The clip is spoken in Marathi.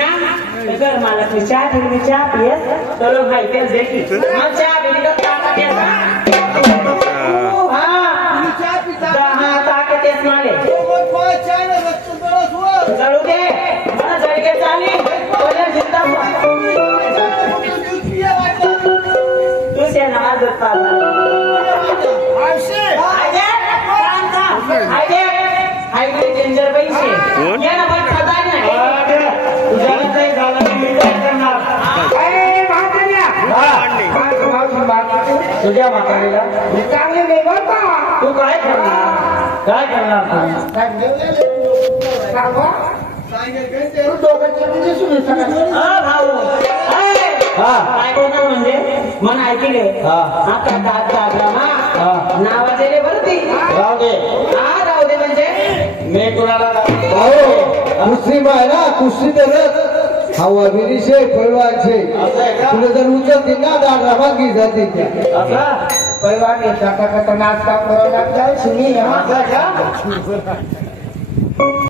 ना तर मला चहा ठेवली चहा पियस तर भाई तेच दे की मग चहा पिली तर ताका तेच हा चहा पिता हा ताका तेच माले जळू दे मला जळके चाली कोण्या जिंदा तू सेना आजत पाला हायवे डेंजर पैसे या ना पण खाता नाही तुझ्या काही झालं मी काय करणार तुझ्या म्हातारीला चांगले नाही बरं तू काय करणार म्हणजे मन ऐकले आता नावाचे भरती राहू दे म्हणजे मी कुणाला कुस्ती आहे ना कुस्ती तर हवा बिरीशे पैलवान छे तुला जर उचलते ना दाडा मागी जाते त्या पैलवान नाचता करून सुनी